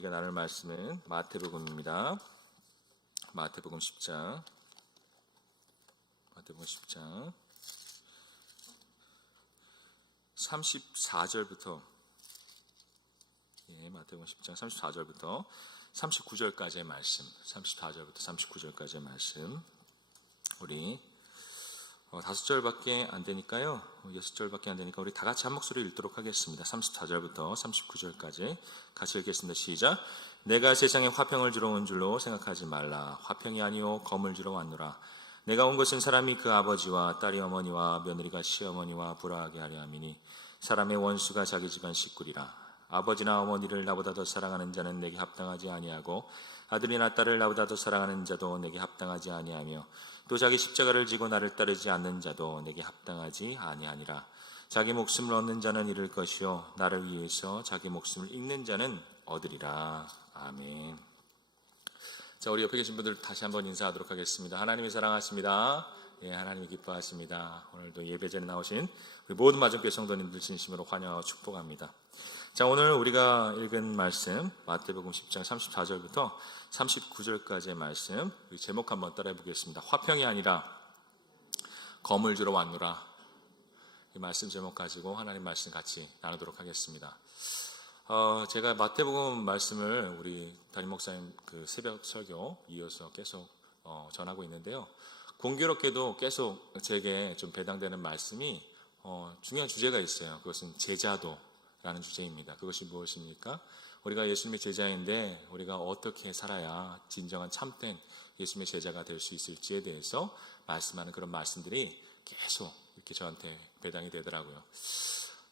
우리가 나눌 말씀은 마태복음입니다. 마태복음 10장 34절부터 마태복음 10장 34절부터 39절까지의 말씀, 34절부터 39절까지의 말씀, 우리 5절밖에 안 되니까요. 6절밖에 안 되니까 우리 다 같이 한 목소리 읽도록 하겠습니다. 34절부터 39절까지 같이 읽겠습니다. 시작. 내가 세상에 화평을 주러 온 줄로 생각하지 말라. 화평이 아니요 검을 주러 왔노라. 내가 온 것은 사람이 그 아버지와 딸이 어머니와 며느리가 시어머니와 불화하게 하려 함이니 사람의 원수가 자기 집안 식구리라. 아버지나 어머니를 나보다 더 사랑하는 자는 내게 합당하지 아니하고 아들이나 딸을 나보다 더 사랑하는 자도 내게 합당하지 아니하며 또 자기 십자가를 지고 나를 따르지 않는 자도 내게 합당하지 아니하니라. 자기 목숨을 얻는 자는 잃을 것이요 나를 위해서 자기 목숨을 잃는 자는 얻으리라. 아멘. 자, 우리 옆에 계신 분들 다시 한번 인사하도록 하겠습니다. 하나님이 사랑하십니다. 하나님이 기뻐하십니다. 오늘도 예배 전에 나오신 우리 모든 마중교회 성도님들 진심으로 환영하고 축복합니다. 자, 오늘 우리가 읽은 말씀 마태복음 10장 34절부터 39절까지의 말씀, 우리 제목 한번 따라해 보겠습니다. 화평이 아니라 검을 주러 왔노라. 이 말씀 제목 가지고 하나님 말씀 같이 나누도록 하겠습니다. 제가 마태복음 말씀을 우리 담임 목사님 그 새벽 설교 이어서 계속 전하고 있는데요. 공교롭게도 계속 제게 좀 배당되는 말씀이 중요한 주제가 있어요. 그것은 제자도라는 주제입니다. 그것이 무엇입니까? 우리가 예수님의 제자인데 우리가 어떻게 살아야 진정한 참된 예수님의 제자가 될 수 있을지에 대해서 말씀하는 그런 말씀들이 계속 이렇게 저한테 배당이 되더라고요.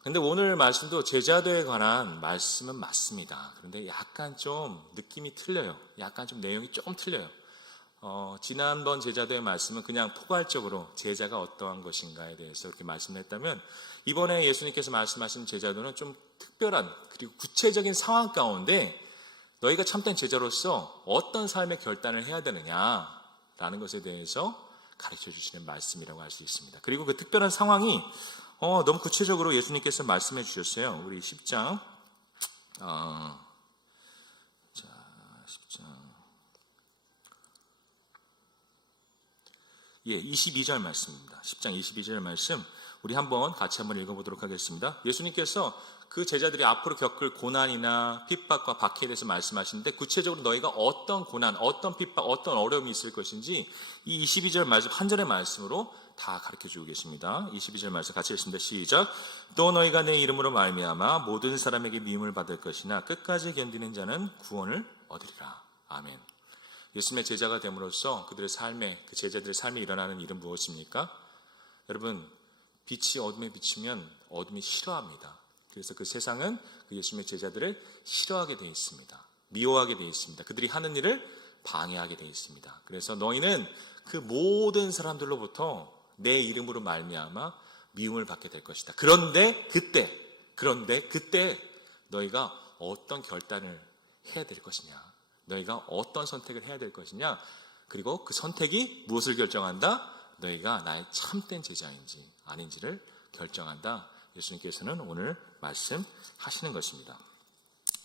근데 오늘 말씀도 제자도에 관한 말씀은 맞습니다. 그런데 약간 좀 느낌이 틀려요. 약간 좀 내용이 조금 틀려요. 지난번 제자도의 말씀은 그냥 포괄적으로 제자가 어떠한 것인가에 대해서 이렇게 말씀을 했다면, 이번에 예수님께서 말씀하신 제자도는 좀 특별한 그리고 구체적인 상황 가운데 너희가 참된 제자로서 어떤 삶의 결단을 해야 되느냐라는 것에 대해서 가르쳐 주시는 말씀이라고 할 수 있습니다. 그리고 그 특별한 상황이 너무 구체적으로 예수님께서 말씀해 주셨어요. 우리 10장 22절 말씀입니다. 10장 22절 말씀 우리 같이 한번 읽어보도록 하겠습니다. 예수님께서 그 제자들이 앞으로 겪을 고난이나 핍박과 박해에 대해서 말씀하시는데, 구체적으로 너희가 어떤 고난, 어떤 핍박, 어떤 어려움이 있을 것인지 이 22절 말씀 한 절의 말씀으로 다 가르쳐주고 계십니다. 22절 말씀 같이 읽습니다. 시작. 또 너희가 내 이름으로 말미암아 모든 사람에게 미움을 받을 것이나 끝까지 견디는 자는 구원을 얻으리라. 아멘. 예수님의 제자가 됨으로써 그들의 삶에, 그 제자들의 삶에 일어나는 일은 무엇입니까? 여러분, 빛이 어둠에 비치면 어둠이 싫어합니다. 그래서 그 세상은 그 예수님의 제자들을 싫어하게 되어 있습니다. 미워하게 되어 있습니다. 그들이 하는 일을 방해하게 되어 있습니다. 그래서 너희는 그 모든 사람들로부터 내 이름으로 말미암아 미움을 받게 될 것이다. 그런데 그때 너희가 어떤 결단을 해야 될 것이냐, 너희가 어떤 선택을 해야 될 것이냐, 그리고 그 선택이 무엇을 결정한다? 너희가 나의 참된 제자인지 아닌지를 결정한다. 예수님께서는 오늘 말씀하시는 것입니다.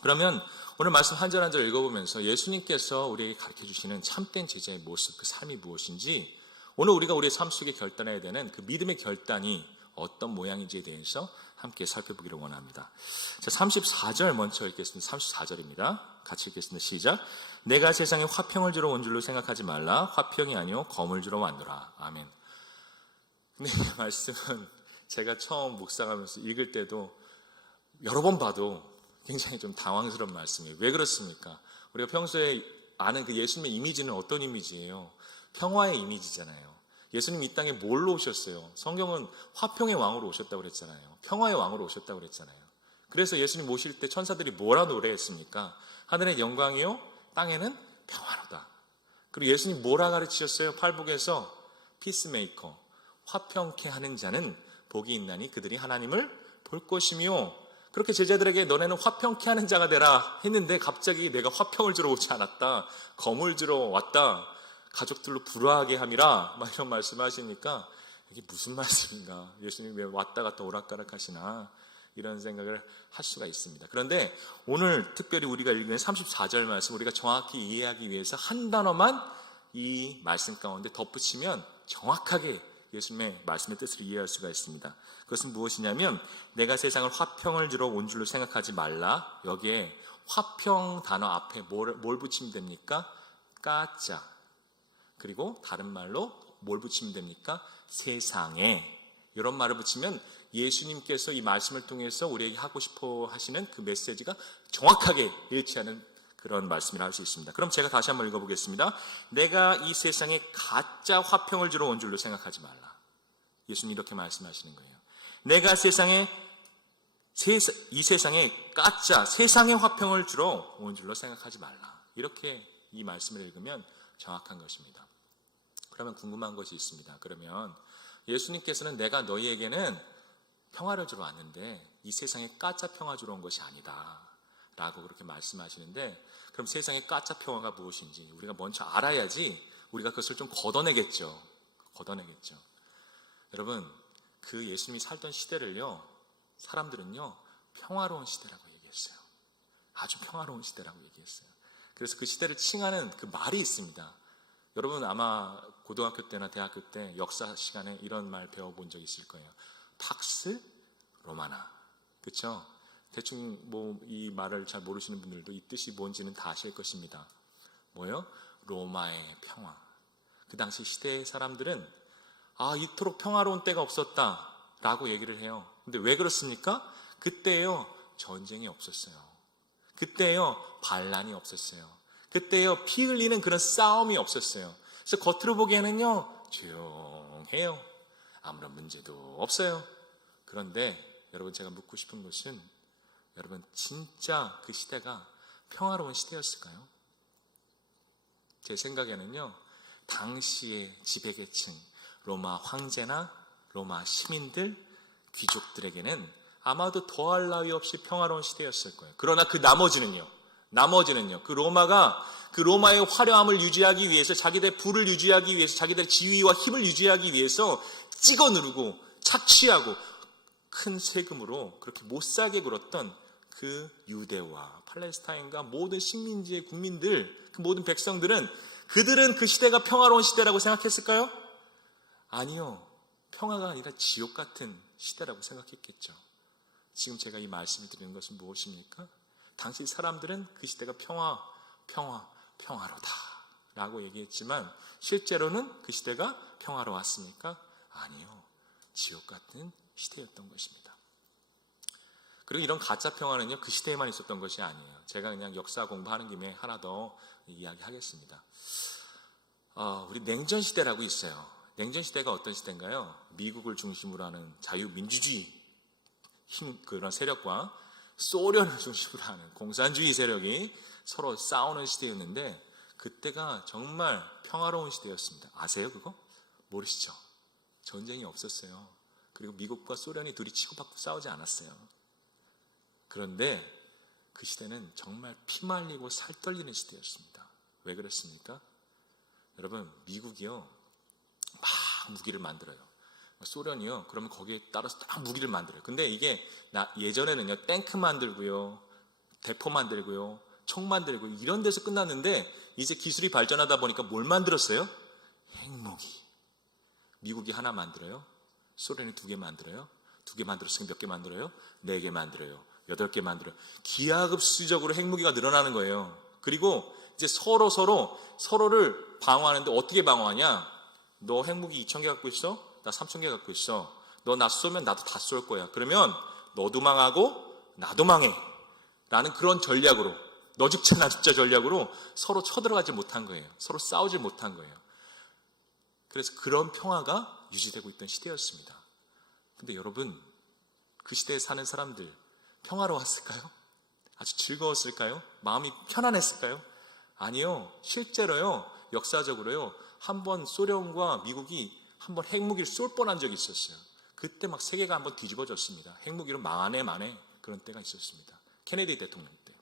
그러면 오늘 말씀 한 절 한 절 읽어보면서 예수님께서 우리에게 가르쳐주시는 참된 제자의 모습, 그 삶이 무엇인지, 오늘 우리가 우리의 삶 속에 결단해야 되는 그 믿음의 결단이 어떤 모양인지에 대해서 함께 살펴보기를 원합니다. 자, 34절 먼저 읽겠습니다. 34절입니다. 같이 읽겠습니다. 시작. 내가 세상에 화평을 주러 온 줄로 생각하지 말라. 화평이 아니요 검을 주러 왔노라. 아멘. 근데 이 말씀은 제가 처음 묵상하면서 읽을 때도 여러 번 봐도 굉장히 좀 당황스러운 말씀이에요. 왜 그렇습니까? 우리가 평소에 아는 그 예수님의 이미지는 어떤 이미지예요? 평화의 이미지잖아요. 예수님 이 땅에 뭘로 오셨어요? 성경은 화평의 왕으로 오셨다고 그랬잖아요. 평화의 왕으로 오셨다고 그랬잖아요. 그래서 예수님 모실 때 천사들이 뭐라 노래했습니까? 하늘의 영광이요 땅에는 평화로다. 그리고 예수님 뭐라 가르치셨어요? 팔복에서 피스메이커, 화평케 하는 자는 복이 있나니 그들이 하나님을 볼 것이며, 그렇게 제자들에게 너네는 화평케 하는 자가 되라 했는데 갑자기 내가 화평을 주러 오지 않았다, 검을 주러 왔다, 가족들로 불화하게 함이라, 막 이런 말씀을 하시니까 이게 무슨 말씀인가? 예수님이 왜 왔다 갔다 오락가락 하시나? 이런 생각을 할 수가 있습니다. 그런데 오늘 특별히 우리가 읽은 34절 말씀 우리가 정확히 이해하기 위해서 한 단어만 이 말씀 가운데 덧붙이면 정확하게 예수님의 말씀의 뜻을 이해할 수가 있습니다. 그것은 무엇이냐면 내가 세상을 화평을 주러 온 줄로 생각하지 말라. 여기에 화평 단어 앞에 뭘 붙이면 됩니까? 까짜. 그리고 다른 말로 뭘 붙이면 됩니까? 세상에. 이런 말을 붙이면 예수님께서 이 말씀을 통해서 우리에게 하고 싶어 하시는 그 메시지가 정확하게 일치하는 그런 말씀이라 할 수 있습니다. 그럼 제가 다시 한번 읽어보겠습니다. 내가 이 세상에 가짜 화평을 주러 온 줄로 생각하지 말라. 예수님 이렇게 말씀하시는 거예요. 내가 이 세상에 가짜 세상의 화평을 주러 온 줄로 생각하지 말라. 이렇게 이 말씀을 읽으면 정확한 것입니다. 그러면 궁금한 것이 있습니다. 그러면 예수님께서는 내가 너희에게는 평화를 주러 왔는데 이 세상에 가짜 평화 주러 온 것이 아니다 라고 그렇게 말씀하시는데, 그럼 세상의 가짜 평화가 무엇인지 우리가 먼저 알아야지 우리가 그것을 좀 걷어내겠죠. 여러분, 그 예수님이 살던 시대를요, 사람들은요 평화로운 시대라고 얘기했어요. 아주 평화로운 시대라고 얘기했어요. 그래서 그 시대를 칭하는 그 말이 있습니다. 여러분 아마 고등학교 때나 대학교 때 역사 시간에 이런 말 배워본 적 있을 거예요. 팍스 로마나. 그렇죠? 대충 뭐 이 말을 잘 모르시는 분들도 이 뜻이 뭔지는 다 아실 것입니다. 뭐요? 로마의 평화. 그 당시 시대의 사람들은 이토록 평화로운 때가 없었다 라고 얘기를 해요. 근데 왜 그렇습니까? 그때요 전쟁이 없었어요. 그때요 반란이 없었어요. 그때요 피 흘리는 그런 싸움이 없었어요. 그래서 겉으로 보기에는요 조용해요. 아무런 문제도 없어요. 그런데 여러분, 제가 묻고 싶은 것은, 여러분 진짜 그 시대가 평화로운 시대였을까요? 제 생각에는요 당시의 지배계층, 로마 황제나 로마 시민들, 귀족들에게는 아마도 더할 나위 없이 평화로운 시대였을 거예요. 그러나 그 나머지는요 그 로마가 그 로마의 화려함을 유지하기 위해서, 자기들의 부를 유지하기 위해서, 자기들의 지위와 힘을 유지하기 위해서 찍어 누르고 착취하고 큰 세금으로 그렇게 못살게 굴었던 그 유대와 팔레스타인과 모든 식민지의 국민들, 그 모든 백성들은, 그들은 그 시대가 평화로운 시대라고 생각했을까요? 아니요. 평화가 아니라 지옥 같은 시대라고 생각했겠죠. 지금 제가 이 말씀을 드리는 것은 무엇입니까? 당시 사람들은 그 시대가 평화로다 라고 얘기했지만 실제로는 그 시대가 평화로웠습니까? 아니요. 지옥 같은 시대였던 것입니다. 그리고 이런 가짜 평화는요 그 시대에만 있었던 것이 아니에요. 제가 그냥 역사 공부하는 김에 하나 더 이야기하겠습니다. 우리 냉전 시대라고 있어요. 냉전 시대가 어떤 시대인가요? 미국을 중심으로 하는 자유민주주의 그런 세력과 소련을 중심으로 하는 공산주의 세력이 서로 싸우는 시대였는데, 그때가 정말 평화로운 시대였습니다. 아세요 그거? 모르시죠? 전쟁이 없었어요. 그리고 미국과 소련이 둘이 치고받고 싸우지 않았어요. 그런데 그 시대는 정말 피말리고 살떨리는 시대였습니다. 왜 그랬습니까? 여러분, 미국이요 막 무기를 만들어요. 소련이요 그러면 거기에 따라서 딱 무기를 만들어요. 근데 이게 예전에는요 탱크 만들고요, 대포 만들고요, 총 만들고 이런 데서 끝났는데, 이제 기술이 발전하다 보니까 뭘 만들었어요? 핵무기. 미국이 하나 만들어요. 소련이 2개 만들어요. 2개 만들었으면 몇 개 만들어요? 4개 만들어요. 8개 만들어요. 기하급수적으로 핵무기가 늘어나는 거예요. 그리고 이제 서로를 방어하는데 어떻게 방어하냐? 너 핵무기 2,000개 갖고 있어? 나 3,000개 갖고 있어. 너 나 쏘면 나도 다 쏠 거야. 그러면 너도 망하고 나도 망해 라는 그런 전략으로, 너 죽자 나 죽자 전략으로 서로 쳐들어가지 못한 거예요. 서로 싸우지 못한 거예요. 그래서 그런 평화가 유지되고 있던 시대였습니다. 근데 여러분, 그 시대에 사는 사람들 평화로웠을까요? 아주 즐거웠을까요? 마음이 편안했을까요? 아니요. 실제로요, 역사적으로요, 한번 소련과 미국이 한번 핵무기를 쏠 뻔한 적이 있었어요. 그때 막 세계가 한번 뒤집어졌습니다. 핵무기로 만에 그런 때가 있었습니다. 케네디 대통령 때.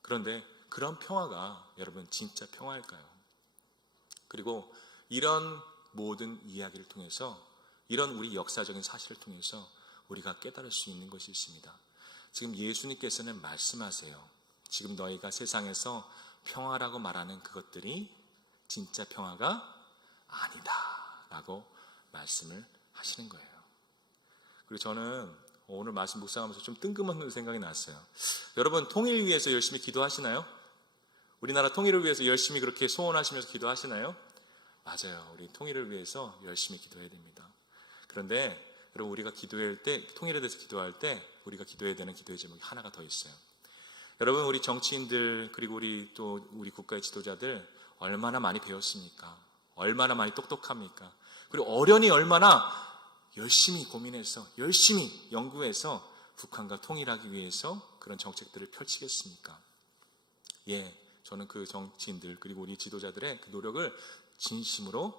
그런데 그런 평화가 여러분 진짜 평화일까요? 그리고 이런 모든 이야기를 통해서, 이런 우리 역사적인 사실을 통해서 우리가 깨달을 수 있는 것이 있습니다. 지금 예수님께서는 말씀하세요. 지금 너희가 세상에서 평화라고 말하는 그것들이 진짜 평화가 아니다 라고 말씀을 하시는 거예요. 그리고 저는 오늘 말씀 묵상하면서 좀 뜬금없는 생각이 났어요. 여러분, 통일을 위해서 열심히 기도하시나요? 우리나라 통일을 위해서 열심히 그렇게 소원하시면서 기도하시나요? 맞아요. 우리 통일을 위해서 열심히 기도해야 됩니다. 그런데 여러분, 우리가 기도할 때, 통일에 대해서 기도할 때 우리가 기도해야 되는 기도의 제목이 하나가 더 있어요. 여러분, 우리 정치인들 그리고 우리 국가의 지도자들 얼마나 많이 배웠습니까? 얼마나 많이 똑똑합니까? 그리고 어련히 얼마나 열심히 고민해서 열심히 연구해서 북한과 통일하기 위해서 그런 정책들을 펼치겠습니까? 예, 저는 그 정치인들 그리고 우리 지도자들의 그 노력을 진심으로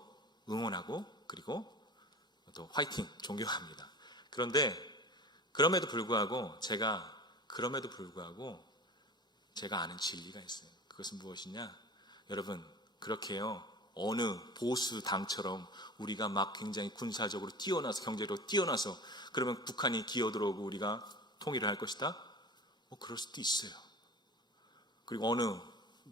응원하고 그리고 또 화이팅, 존경합니다. 그런데 그럼에도 불구하고 제가 아는 진리가 있어요. 그것은 무엇이냐? 여러분, 그렇게요 어느 보수 당처럼 우리가 막 굉장히 군사적으로 뛰어나서 경제로 뛰어나서 그러면 북한이 기어들어오고 우리가 통일을 할 것이다? 그럴 수도 있어요. 그리고 어느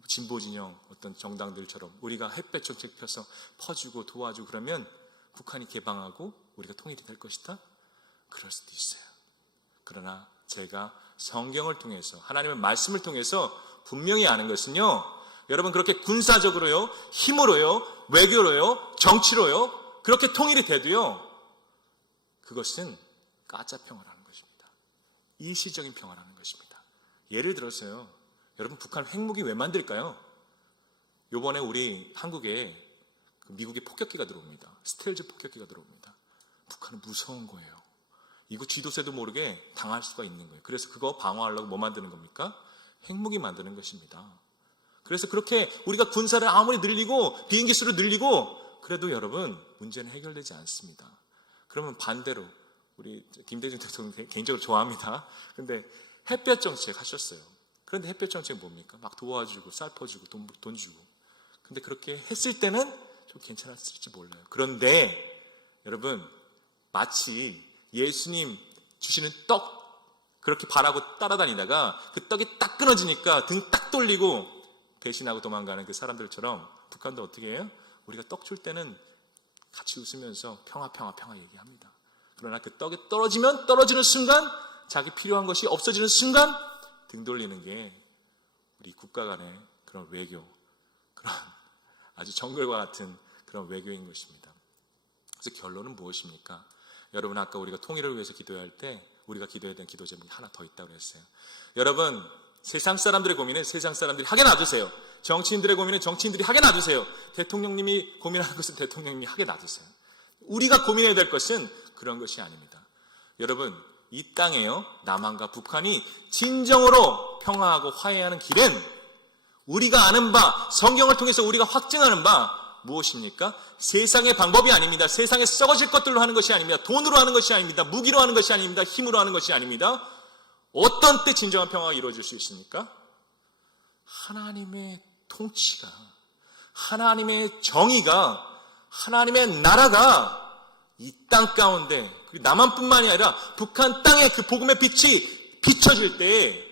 진보 진영 어떤 정당들처럼 우리가 햇볕 정책 펴서 퍼주고 도와주고 그러면 북한이 개방하고 우리가 통일이 될 것이다? 그럴 수도 있어요. 그러나 제가 성경을 통해서 하나님의 말씀을 통해서 분명히 아는 것은요, 여러분, 그렇게 군사적으로요, 힘으로요, 외교로요, 정치로요 그렇게 통일이 돼도요, 그것은 가짜 평화라는 것입니다. 일시적인 평화라는 것입니다. 예를 들어서요, 여러분, 북한 핵무기 왜 만들까요? 요번에 우리 한국에 미국의 폭격기가 들어옵니다. 스텔즈 폭격기가 들어옵니다. 북한은 무서운 거예요. 이거 쥐도새도 모르게 당할 수가 있는 거예요. 그래서 그거 방어하려고 뭐 만드는 겁니까? 핵무기 만드는 것입니다. 그래서 그렇게 우리가 군사를 아무리 늘리고 비행기 수를 늘리고 그래도 여러분 문제는 해결되지 않습니다. 그러면 반대로 우리 김대중 대통령 개인적으로 좋아합니다. 근데 햇볕 정책 하셨어요. 그런데 햇볕 정책 뭡니까? 막 도와주고 쌀 퍼주고 돈 주고. 근데 그렇게 했을 때는 좀 괜찮았을지 몰라요. 그런데 여러분, 마치 예수님 주시는 떡 그렇게 바라고 따라다니다가 그 떡이 딱 끊어지니까 등 딱 돌리고 배신하고 도망가는 그 사람들처럼 북한도 어떻게 해요? 우리가 떡 줄 때는 같이 웃으면서 평화 얘기합니다. 그러나 그 떡이 떨어지는 순간, 자기 필요한 것이 없어지는 순간 등 돌리는 게 우리 국가 간의 그런 외교, 그런 아주 정글과 같은 그런 외교인 것입니다. 그래서 결론은 무엇입니까? 여러분, 아까 우리가 통일을 위해서 기도할 때 우리가 기도해야 되는 기도 제목이 하나 더 있다고 했어요. 여러분, 세상 사람들의 고민은 세상 사람들이 하게 놔두세요. 정치인들의 고민은 정치인들이 하게 놔두세요. 대통령님이 고민하는 것은 대통령님이 하게 놔두세요. 우리가 고민해야 될 것은 그런 것이 아닙니다. 여러분, 이 땅에요, 남한과 북한이 진정으로 평화하고 화해하는 길은 우리가 아는 바, 성경을 통해서 우리가 확증하는 바 무엇입니까? 세상의 방법이 아닙니다. 세상에 썩어질 것들로 하는 것이 아닙니다. 돈으로 하는 것이 아닙니다. 무기로 하는 것이 아닙니다. 힘으로 하는 것이 아닙니다. 어떤 때 진정한 평화가 이루어질 수 있습니까? 하나님의 통치가, 하나님의 정의가, 하나님의 나라가 이 땅 가운데, 그리고 남한뿐만이 아니라 북한 땅에 그 복음의 빛이 비춰질 때에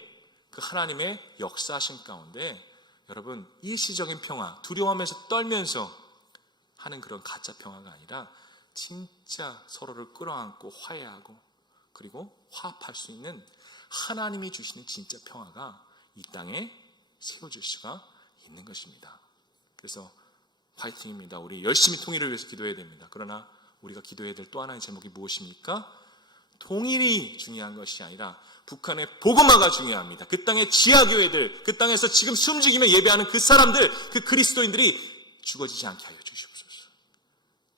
그 하나님의 역사하신 가운데 여러분, 일시적인 평화, 두려워하면서 떨면서 하는 그런 가짜 평화가 아니라 진짜 서로를 끌어안고 화해하고 그리고 화합할 수 있는 하나님이 주시는 진짜 평화가 이 땅에 세워질 수가 있는 것입니다. 그래서 화이팅입니다. 우리 열심히 통일을 위해서 기도해야 됩니다. 그러나 우리가 기도해야 될 또 하나의 제목이 무엇입니까? 통일이 중요한 것이 아니라 북한의 복음화가 중요합니다. 그 땅의 지하교회들, 그 땅에서 지금 숨죽이며 예배하는 그 사람들, 그 그리스도인들이 죽어지지 않게 하여 주시옵소서.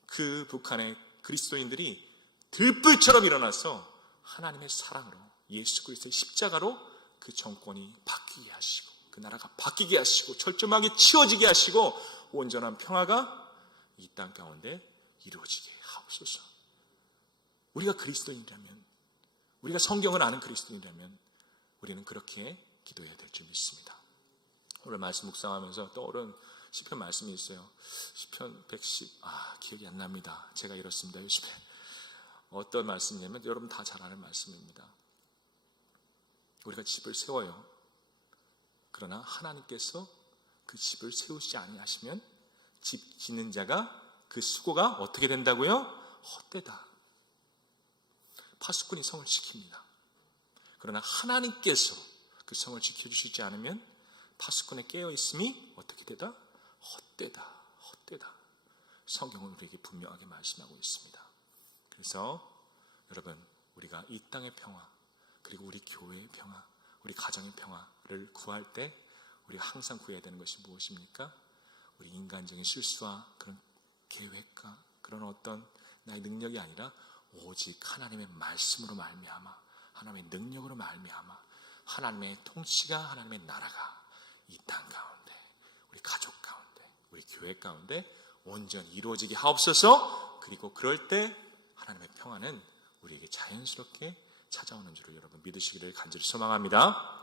그 북한의 그리스도인들이 들불처럼 일어나서 하나님의 사랑으로 예수 그리스도의 십자가로 그 정권이 바뀌게 하시고 그 나라가 바뀌게 하시고 철저하게 치워지게 하시고 온전한 평화가 이 땅 가운데 이루어지게 하옵소서. 우리가 그리스도인이라면, 우리가 성경을 아는 그리스도인이라면 우리는 그렇게 기도해야 될 줄 믿습니다. 오늘 말씀 묵상하면서 떠오른 시편 말씀이 있어요. 시편 110, 기억이 안 납니다. 제가 이렇습니다. 요즘에 어떤 말씀이냐면 여러분 다 잘 아는 말씀입니다. 우리가 집을 세워요. 그러나 하나님께서 그 집을 세우지 아니하시면 집 짓는 자가 그 수고가 어떻게 된다고요? 헛되다. 파수꾼이 성을 지킵니다. 그러나 하나님께서 그 성을 지켜주시지 않으면 파수꾼의 깨어있음이 어떻게 되다? 헛되다. 헛되다. 성경은 우리에게 분명하게 말씀하고 있습니다. 그래서 여러분, 우리가 이 땅의 평화, 그리고 우리 교회의 평화, 우리 가정의 평화를 구할 때 우리가 항상 구해야 되는 것이 무엇입니까? 우리 인간적인 실수와 그런 계획과 그런 어떤 나의 능력이 아니라 오직 하나님의 말씀으로 말미암아, 하나님의 능력으로 말미암아, 하나님의 통치가, 하나님의 나라가 이 땅 가운데, 우리 가족 가운데, 우리 교회 가운데 온전히 이루어지게 하옵소서. 그리고 그럴 때 하나님의 평화는 우리에게 자연스럽게 찾아오는 줄을 여러분 믿으시기를 간절히 소망합니다.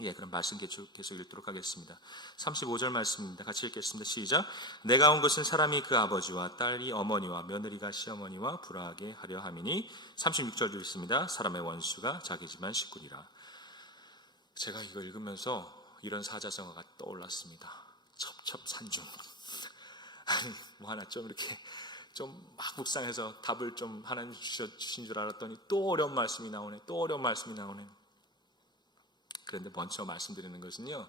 예, 그럼 말씀 계속 읽도록 하겠습니다. 35절 말씀입니다. 같이 읽겠습니다. 시작. 내가 온 것은 사람이 그 아버지와 딸이 어머니와 며느리가 시어머니와 불화하게 하려 함이니. 36절도 있습니다. 사람의 원수가 자기 집안 식구리라. 제가 이거 읽으면서 이런 사자성어가 떠올랐습니다. 첩첩산중. 아니, 뭐 하나 좀 이렇게 좀 막 묵상해서 답을 좀 하나님 주신 줄 알았더니 또 어려운 말씀이 나오네. 또 어려운 말씀이 나오네. 그런데 먼저 말씀드리는 것은요,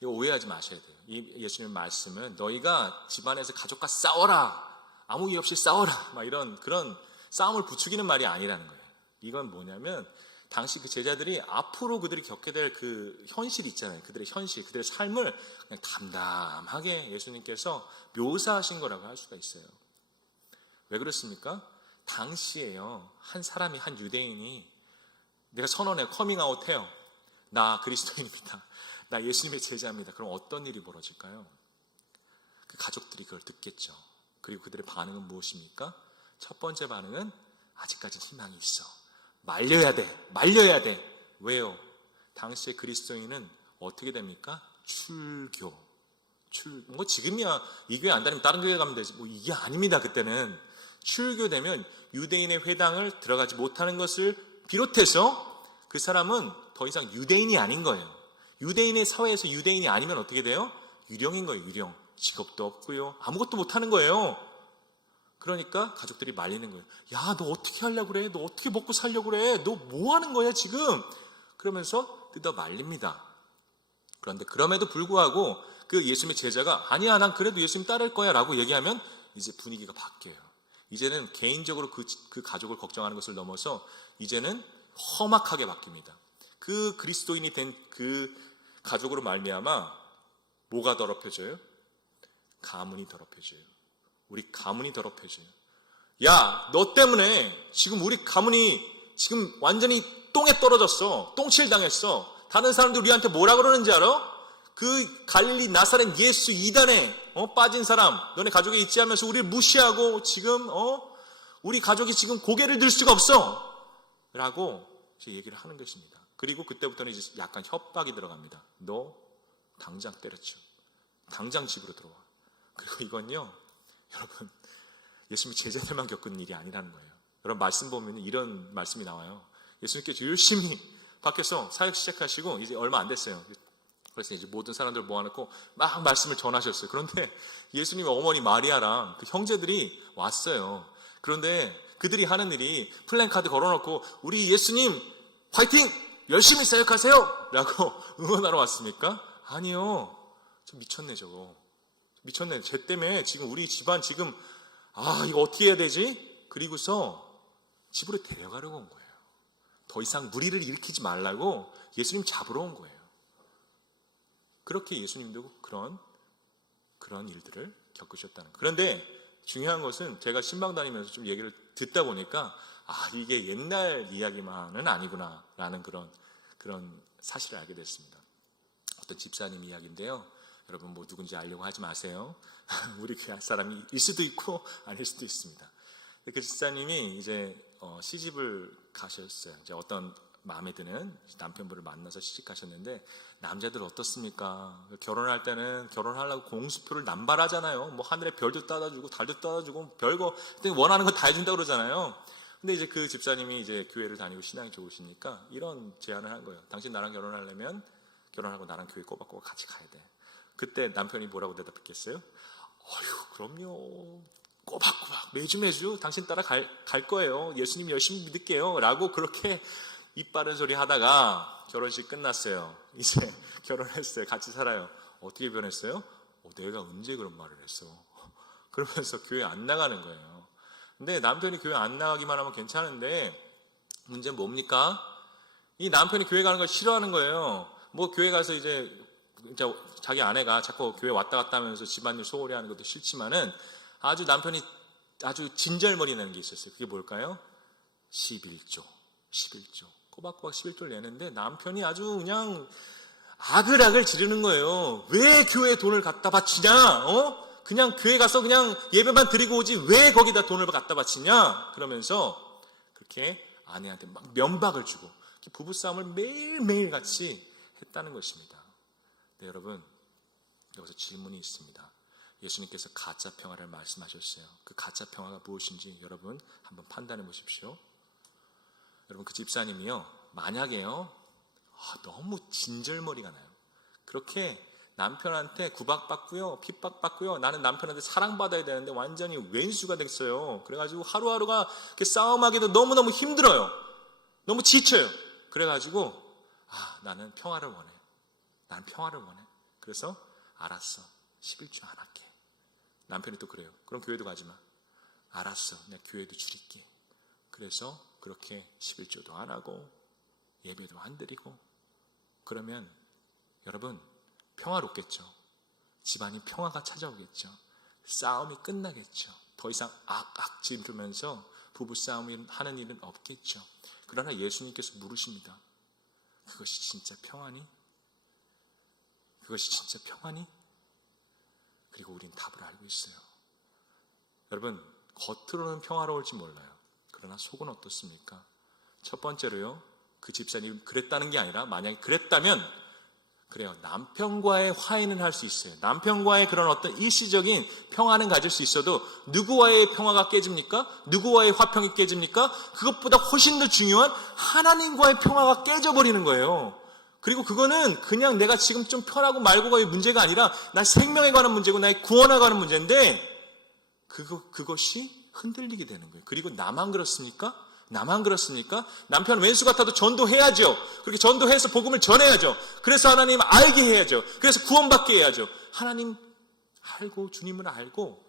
이거 오해하지 마셔야 돼요. 이 예수님의 말씀은 너희가 집안에서 가족과 싸워라, 아무 이유 없이 싸워라, 막 이런 그런 싸움을 부추기는 말이 아니라는 거예요. 이건 뭐냐면 당시 그 제자들이 앞으로 그들이 겪게 될 그 현실이 있잖아요. 그들의 현실, 그들의 삶을 그냥 담담하게 예수님께서 묘사하신 거라고 할 수가 있어요. 왜 그렇습니까? 당시에요, 한 사람이, 한 유대인이 내가 선언해요. 커밍아웃해요. 나 그리스도인입니다. 나 예수님의 제자입니다. 그럼 어떤 일이 벌어질까요? 그 가족들이 그걸 듣겠죠. 그리고 그들의 반응은 무엇입니까? 첫 번째 반응은 아직까지 희망이 있어. 말려야 돼. 말려야 돼. 왜요? 당시의 그리스도인은 어떻게 됩니까? 출교. 뭐 지금이야 이 교회 안 다니면 다른 교회 가면 되지. 뭐 이게 아닙니다. 그때는 출교되면 유대인의 회당을 들어가지 못하는 것을 비롯해서 그 사람은 더 이상 유대인이 아닌 거예요. 유대인의 사회에서 유대인이 아니면 어떻게 돼요? 유령인 거예요. 유령. 직업도 없고요. 아무것도 못하는 거예요. 그러니까 가족들이 말리는 거예요. 야, 너 어떻게 하려고 그래? 너 어떻게 먹고 살려고 그래? 너 뭐 하는 거야 지금? 그러면서 뜯어 말립니다. 그런데 그럼에도 불구하고 그 예수님의 제자가 아니야, 난 그래도 예수님 따를 거야 라고 얘기하면 이제 분위기가 바뀌어요. 이제는 개인적으로 그 가족을 걱정하는 것을 넘어서 이제는 험악하게 바뀝니다. 그 그리스도인이 된 그 가족으로 말미암아 뭐가 더럽혀져요? 가문이 더럽혀져요. 우리 가문이 더럽혀져요. 야, 너 때문에 지금 우리 가문이 지금 완전히 똥에 떨어졌어. 똥칠 당했어. 다른 사람들 우리한테 뭐라 그러는지 알아? 그 갈릴리 나사렛 예수 이단에 빠진 사람, 너네 가족에 있지 하면서 우리를 무시하고 지금 우리 가족이 지금 고개를 들 수가 없어 라고 얘기를 하는 것입니다. 그리고 그때부터는 이제 약간 협박이 들어갑니다. 너 당장 때려쳐. 당장 집으로 들어와. 그리고 이건요, 여러분, 예수님이 제자들만 겪은 일이 아니라는 거예요. 여러분, 말씀 보면 이런 말씀이 나와요. 예수님께서 열심히 밖에서 사역 시작하시고 이제 얼마 안 됐어요. 그래서 이제 모든 사람들 모아놓고 막 말씀을 전하셨어요. 그런데 예수님의 어머니 마리아랑 그 형제들이 왔어요. 그런데 그들이 하는 일이 플랜카드 걸어놓고 우리 예수님 화이팅! 열심히 사역하세요! 라고 응원하러 왔습니까? 아니요. 좀 미쳤네 저거. 미쳤네. 쟤 때문에 지금 우리 집안 지금 이거 어떻게 해야 되지? 그리고서 집으로 데려가려고 온 거예요. 더 이상 무리를 일으키지 말라고 예수님 잡으러 온 거예요. 그렇게 예수님도 그런 일들을 겪으셨다는 거예요. 그런데 중요한 것은 제가 신방 다니면서 좀 얘기를 듣다 보니까 이게 옛날 이야기만은 아니구나 라는 그런 사실을 알게 됐습니다. 어떤 집사님 이야기인데요. 여러분 뭐 누군지 알려고 하지 마세요. 우리 교회 사람이 일 수도 있고 아닐 수도 있습니다. 그 집사님이 이제 시집을 가셨어요. 이제 어떤 마음에 드는 남편분을 만나서 시집 가셨는데 남자들 어떻습니까? 결혼할 때는 결혼하려고 공수표를 남발하잖아요. 뭐 하늘에 별도 따다주고 달도 따다주고 별거 원하는 거 다 해준다고 그러잖아요. 근데 이제 그 집사님이 이제 교회를 다니고 신앙이 좋으시니까 이런 제안을 한 거예요. 당신 나랑 결혼하려면 결혼하고 나랑 교회 꼬박꼬박 같이 가야 돼. 그때 남편이 뭐라고 대답했겠어요? 어휴, 그럼요. 꼬박꼬박 매주 당신 따라 갈 거예요. 예수님 열심히 믿을게요. 라고 그렇게 입 바른 소리 하다가 결혼식 끝났어요. 이제 결혼했어요. 같이 살아요. 어떻게 변했어요? 내가 언제 그런 말을 했어? 그러면서 교회 안 나가는 거예요. 근데 남편이 교회 안 나가기만 하면 괜찮은데 문제는 뭡니까? 이 남편이 교회 가는 걸 싫어하는 거예요. 뭐 교회 가서 이제 자기 아내가 자꾸 교회 왔다 갔다 하면서 집안일 소홀히 하는 것도 싫지만은 아주 남편이 아주 진절머리 내는 게 있었어요. 그게 뭘까요? 11조. 꼬박꼬박 11조를 내는데 남편이 아주 그냥 아글아글 지르는 거예요. 왜 교회에 돈을 갖다 바치냐? 그냥 교회 가서 그냥 예배만 드리고 오지 왜 거기다 돈을 갖다 바치냐? 그러면서 그렇게 아내한테 막 면박을 주고 부부싸움을 매일매일 같이 했다는 것입니다. 네, 여러분, 여기서 질문이 있습니다. 예수님께서 가짜 평화를 말씀하셨어요. 그 가짜 평화가 무엇인지 여러분 한번 판단해 보십시오. 여러분, 그 집사님이요, 만약에요, 너무 진절머리가 나요. 그렇게 남편한테 구박받고요, 핍박받고요, 나는 남편한테 사랑받아야 되는데 완전히 왼수가 됐어요. 그래가지고 하루하루가 싸움하기도 너무너무 힘들어요. 너무 지쳐요. 그래가지고 나는 평화를 원해. 나는 평화를 원해. 그래서 알았어. 11조 안 할게. 남편이 또 그래요. 그럼 교회도 가지 마. 알았어. 내가 교회도 줄일게. 그래서 그렇게 11조도 안 하고 예배도 안 드리고 그러면 여러분 평화롭겠죠. 집안이 평화가 찾아오겠죠. 싸움이 끝나겠죠. 더 이상 악악 지르면서 부부싸움을 하는 일은 없겠죠. 그러나 예수님께서 물으십니다. 그것이 진짜 평화니? 그것이 진짜 평화니? 그리고 우린 답을 알고 있어요. 여러분, 겉으로는 평화로울지 몰라요. 그러나 속은 어떻습니까? 첫 번째로요, 그 집사님 그랬다는 게 아니라 만약에 그랬다면 그래요, 남편과의 화해는 할 수 있어요. 남편과의 그런 어떤 일시적인 평화는 가질 수 있어도 누구와의 평화가 깨집니까? 누구와의 화평이 깨집니까? 그것보다 훨씬 더 중요한 하나님과의 평화가 깨져버리는 거예요. 그리고 그거는 그냥 내가 지금 좀 편하고 말고가 문제가 아니라 나 생명에 관한 문제고 나의 구원에 관한 문제인데 그것이 흔들리게 되는 거예요. 그리고 나만 그렇습니까? 남편 왼수 같아도 전도해야죠. 그렇게 전도해서 복음을 전해야죠. 그래서 하나님 알게 해야죠. 그래서 구원받게 해야죠. 하나님 알고 주님을 알고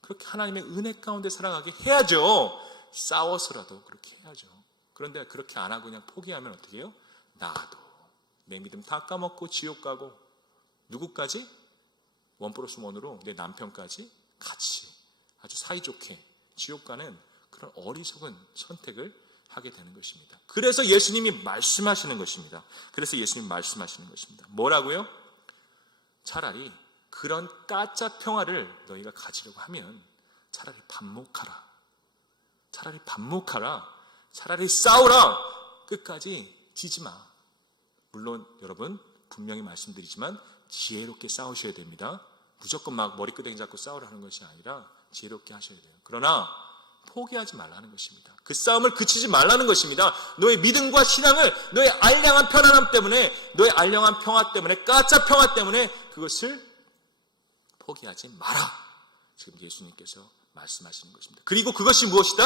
그렇게 하나님의 은혜 가운데 살아가게 해야죠. 싸워서라도 그렇게 해야죠. 그런데 그렇게 안 하고 그냥 포기하면 어떻게 해요? 나도 내 믿음 다 까먹고 지옥 가고 누구까지? 1+1으로 내 남편까지 같이 아주 사이좋게 지옥 가는 그런 어리석은 선택을 하게 되는 것입니다. 그래서 예수님이 말씀하시는 것입니다. 뭐라고요? 차라리 그런 가짜 평화를 너희가 가지려고 하면 차라리 반목하라. 차라리 싸우라. 끝까지 지지 마. 물론 여러분 분명히 말씀드리지만 지혜롭게 싸우셔야 됩니다. 무조건 막 머리끄댕이 잡고 싸우라는 것이 아니라 지혜롭게 하셔야 돼요. 그러나 포기하지 말라는 것입니다. 그 싸움을 그치지 말라는 것입니다. 너의 믿음과 신앙을 너의 알량한 편안함 때문에, 너의 알량한 평화 때문에, 가짜 평화 때문에 그것을 포기하지 마라. 지금 예수님께서 말씀하시는 것입니다. 그리고 그것이 무엇이다?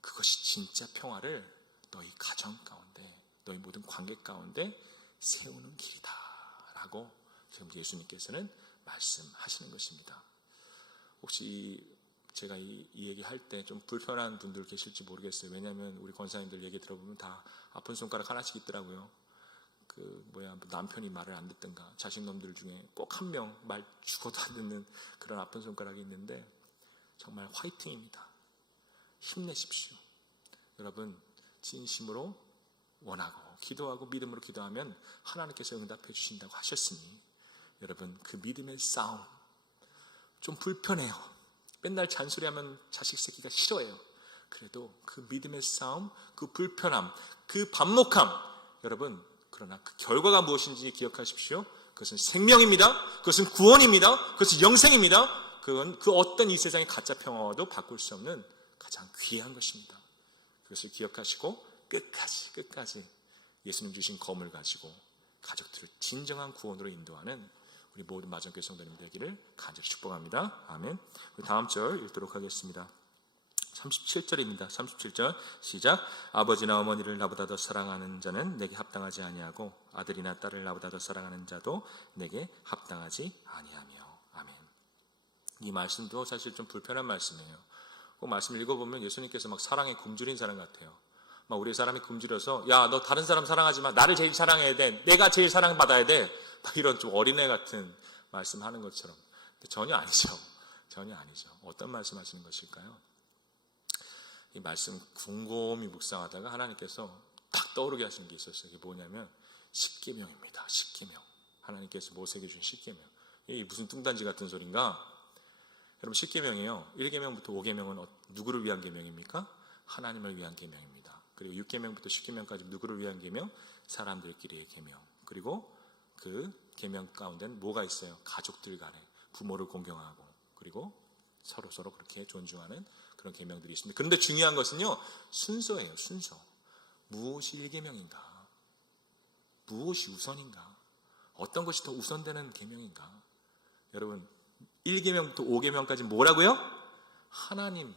그것이 진짜 평화를 너희 가정 가운데, 너희 모든 관계 가운데 세우는 길이다 라고 지금 예수님께서는 말씀하시는 것입니다. 혹시 제가 이 얘기 할 때 좀 불편한 분들 계실지 모르겠어요. 왜냐하면 우리 권사님들 얘기 들어보면 다 아픈 손가락 하나씩 있더라고요. 남편이 말을 안 듣든가 자식놈들 중에 꼭 한 명 말 죽어도 안 듣는 그런 아픈 손가락이 있는데 정말 화이팅입니다. 힘내십시오. 여러분 진심으로 원하고 기도하고 믿음으로 기도하면 하나님께서 응답해 주신다고 하셨으니 여러분 그 믿음의 싸움 좀 불편해요. 맨날 잔소리하면 자식 새끼가 싫어해요. 그래도 그 믿음의 싸움, 그 불편함, 그 반목함 여러분 그러나 그 결과가 무엇인지 기억하십시오. 그것은 생명입니다. 그것은 구원입니다. 그것은 영생입니다. 그건 그 어떤 이 세상의 가짜 평화와도 바꿀 수 없는 가장 귀한 것입니다. 그것을 기억하시고 끝까지 예수님 주신 검을 가지고 가족들을 진정한 구원으로 인도하는 우리 모든 마정교회 성도님 되기를 간절히 축복합니다. 아멘. 우리 다음 절 읽도록 하겠습니다. 37절입니다. 37절 시작. 아버지나 어머니를 나보다 더 사랑하는 자는 내게 합당하지 아니하고 아들이나 딸을 나보다 더 사랑하는 자도 내게 합당하지 아니하며. 아멘. 이 말씀도 사실 좀 불편한 말씀이에요. 그 말씀을 읽어보면 예수님께서 막 사랑에 굶주린 사람 같아요. 막 우리 사람이 굶주려서 야, 너 다른 사람 사랑하지 마. 나를 제일 사랑해야 돼. 내가 제일 사랑받아야 돼. 막 이런 좀 어린애 같은 말씀하는 것처럼. 근데 전혀 아니죠. 전혀 아니죠. 어떤 말씀하시는 것일까요? 이 말씀 곰곰이 묵상하다가 하나님께서 딱 떠오르게 하시는 게 있었어요. 이게 뭐냐면 십계명입니다. 십계명. 하나님께서 모세에게 주신 십계명. 이게 무슨 뚱딴지 같은 소린가? 여러분 십계명이요. 1계명부터 5계명은 누구를 위한 계명입니까? 하나님을 위한 계명입니다. 그리고 6계명부터 10계명까지 누구를 위한 계명? 사람들끼리의 계명. 그리고 그 계명 가운데는 뭐가 있어요? 가족들 간에 부모를 공경하고 그리고 서로 그렇게 존중하는 그런 계명들이 있습니다. 그런데 중요한 것은요, 순서예요. 순서. 무엇이 1계명인가? 무엇이 우선인가? 어떤 것이 더 우선되는 계명인가? 여러분 1계명부터 5계명까지 뭐라고요? 하나님을